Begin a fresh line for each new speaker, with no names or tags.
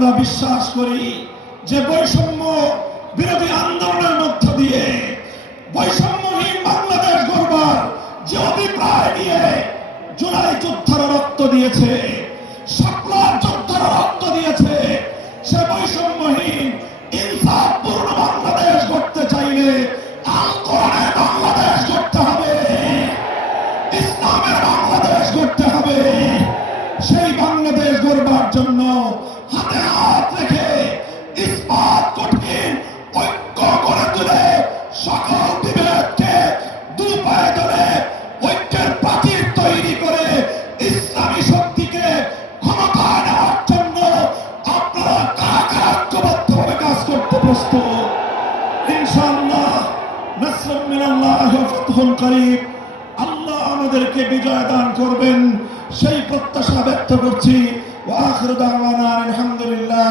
আমরা বিশ্বাস করি যে বৈষম্য বিরোধী আন্দোলনের মধ্য দিয়ে বৈষম্যহীন বাংলাদেশ গড়বার যে অভিপ্রায় নিয়ে জুলাই যোদ্ধারা রক্ত দিয়েছে রক্ত দিয়েছে, সে বৈষম্যহীন, ইনসাফপূর্ণ বাংলাদেশ চাইলে বাংলাদেশ গড়তে হবে, ইসলামের বাংলাদেশ গড়তে হবে। সেই বাংলাদেশ গড়বার জন্য ইনশাআল্লাহ নাসরুম মিনাল্লাহ ফাতহুন করিব আল্লাহ আমাদেরকে বিজয় দান করবেন, সেই প্রত্যাশা ব্যক্ত করছি। আলহামদুলিল্লাহি।